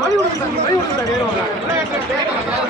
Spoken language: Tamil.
வழி விடுங்க சார் வழி விடுங்க சார்